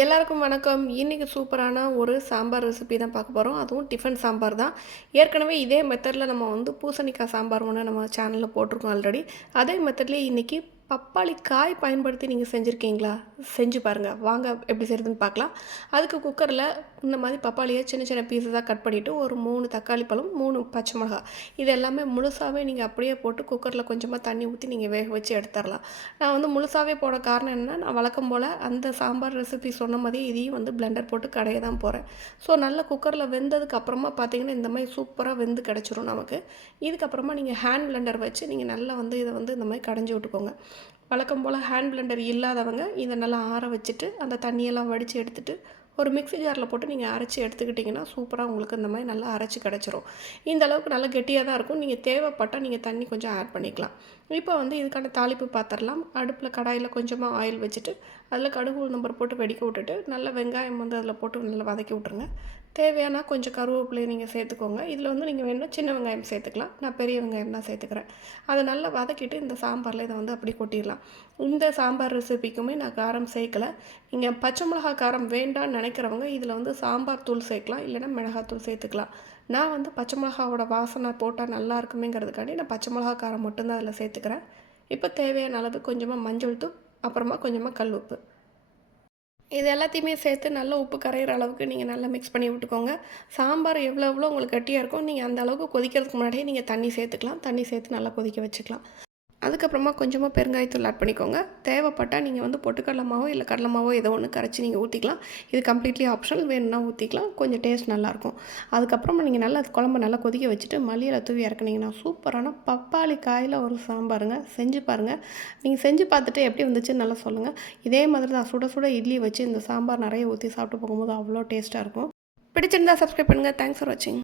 எல்லாருக்கும் வணக்கம். இன்றைக்கி சூப்பரான ஒரு சாம்பார் ரெசிபி தான் பார்க்க போகிறோம் அதுவும் டிஃபன் சாம்பார் தான். ஏற்கனவே இதே மெத்தடில் நம்ம வந்து பூசணிக்காய் சாம்பார் ஒன்று நம்ம சேனலில் போட்டிருக்கோம் ஆல்ரெடி அதே மெத்தட்லேயே இன்றைக்கி பப்பாளி காய் பயன்படுத்தி நீங்கள் செஞ்சுருக்கீங்களா? செஞ்சு பாருங்கள் வாங்க எப்படி செய்கிறதுன்னு பார்க்கலாம் அதுக்கு குக்கரில் இந்த மாதிரி பப்பாளியை சின்ன சின்ன பீஸஸாக கட் பண்ணிவிட்டு ஒரு மூணு தக்காளி பழம் மூணு பச்சை மிளகா இது எல்லாமே முழுசாகவே நீங்கள் அப்படியே போட்டு குக்கரில் கொஞ்சமாக தண்ணி ஊற்றி நீங்கள் வேக வச்சு எடுத்துடலாம். நான் வந்து முழுசாகவே போட காரணம் என்னென்னா நான் வழக்கம் போல் அந்த சாம்பார் ரெசிபி சொன்ன மாதிரி இதையும் வந்து பிளெண்டர் போட்டு கடைய தான் போகிறேன் ஸோ நல்ல குக்கரில் வெந்ததுக்கு அப்புறமா பார்த்தீங்கன்னா இந்த மாதிரி சூப்பராக வெந்து கிடச்சிரும் நமக்கு. இதுக்கப்புறமா நீங்கள் ஹேண்ட் பிளெண்டர் வச்சு நீங்கள் நல்லா வந்து இதை வந்து இந்த மாதிரி கடைஞ்சி விட்டுக்கோங்க. வழக்கம் போல் ஹேண்ட் பிளெண்டர் இல்லாதவங்க இதை நல்லா ஆற வச்சுட்டு அந்த தண்ணியெல்லாம் வடித்து எடுத்துகிட்டு ஒரு மிக்ஸி ஜாரில் போட்டு நீங்கள் அரைச்சி எடுத்துக்கிட்டிங்கன்னா சூப்பராக உங்களுக்கு இந்த மாதிரி நல்லா அரைச்சி கிடச்சிரும். இந்த அளவுக்கு நல்லா கெட்டியாக தான் இருக்கும். நீங்கள் தேவைப்பட்டால் நீங்கள் தண்ணி கொஞ்சம் ஆட் பண்ணிக்கலாம். இப்போ வந்து இதுக்கான தாளிப்பு பார்த்துடலாம் அடுப்பில் கடாயில் கொஞ்சமாக ஆயில் வச்சுட்டு அதில் கடுகு நம்பர் போட்டு வெடிக்க விட்டுட்டு நல்ல வெங்காயம் வந்து அதில் போட்டு நல்லா வதக்கி விட்ருங்க தேவையான கொஞ்சம் கருவேப்பிலையை நீங்கள் சேர்த்துக்கோங்க. இதில் வந்து நீங்கள் வேணும்னா சின்ன வெங்காயம் சேர்த்துக்கலாம். நான் பெரிய வெங்காயம் தான் சேர்த்துக்கிறேன். அதை நல்லா வதக்கிட்டு இந்த சாம்பாரில் இதை வந்து அப்படி கொட்டிடலாம். இந்த சாம்பார் ரெசிபிக்குமே நான் காரம் சேர்க்கலை. நீங்கள் பச்சை மிளகா காரம் வேண்டாம்னு நினைக்கிறவங்க இதில் வந்து சாம்பார் தூள் சேர்க்கலாம் இல்லைன்னா மிளகாத்தூள் சேர்த்துக்கலாம். நான் வந்து பச்சை மிளகாவோட வாசனை போட்டால் நல்லா இருக்குமேங்கிறதுக்காண்டி நான் பச்சை மிளகா காரம் மட்டும்தான் அதில் சேர்த்துக்கிறேன். இப்போ தேவையான அளவு கொஞ்சமாக மஞ்சள் தூள் அப்புறமா கொஞ்சமாக கல் உப்பு. இது எல்லாத்தையுமே சேர்த்து நல்லா உப்பு கரையிற அளவுக்கு நீங்கள் நல்லா மிக்ஸ் பண்ணி விட்டுக்கோங்க. சாம்பார் எவ்வளோ எவ்வளோ உங்களுக்கு கட்டியாக இருக்கும் நீங்கள் அந்த அளவுக்கு கொதிக்கிறதுக்கு முன்னாடியே நீங்கள் தண்ணி சேர்த்துக்கலாம். தண்ணி சேர்த்து நல்லா கொதிக்க வச்சுக்கலாம். அதுக்கப்புறமா கொஞ்சமாக பெருங்காயத்தூள் ஆட் பண்ணிக்கோங்க. தேவைப்பட்டால் நீங்கள் வந்து பொட்டுக்கடலை மாவோ இல்லை கடலை மாவோ ஏதோ ஒன்று கரைச்சி நீங்கள் ஊற்றிக்கலாம் இது கம்ப்ளீட்லி ஆப்ஷனல் வேணும்னா ஊற்றிக்கலாம் கொஞ்சம் டேஸ்ட் நல்லாயிருக்கும். அதுக்கப்புறமா நீங்கள் நல்லா குழம்பு நல்லா கொதிக்க வச்சுட்டு மல்லியில் தூவி இறக்குனீங்கன்னா சூப்பரான பப்பாளி காயில் ஒரு சாம்பாருங்க. செஞ்சு பாருங்கள் நீங்கள் செஞ்சு பார்த்துட்டு எப்படி வந்துச்சுன்னு நல்லா சொல்லுங்கள் இதே மாதிரி தான் சுட சுட இட்லி வச்சு இந்த சாம்பார் நிறைய ஊற்றி சாப்பிட்டு போகும்போது அவ்வளோ டேஸ்ட்டாக இருக்கும். பிடிச்சிருந்தா சப்ஸ்கிரைப் பண்ணுங்கள் தேங்க்ஸ் ஃபார் வாட்சிங்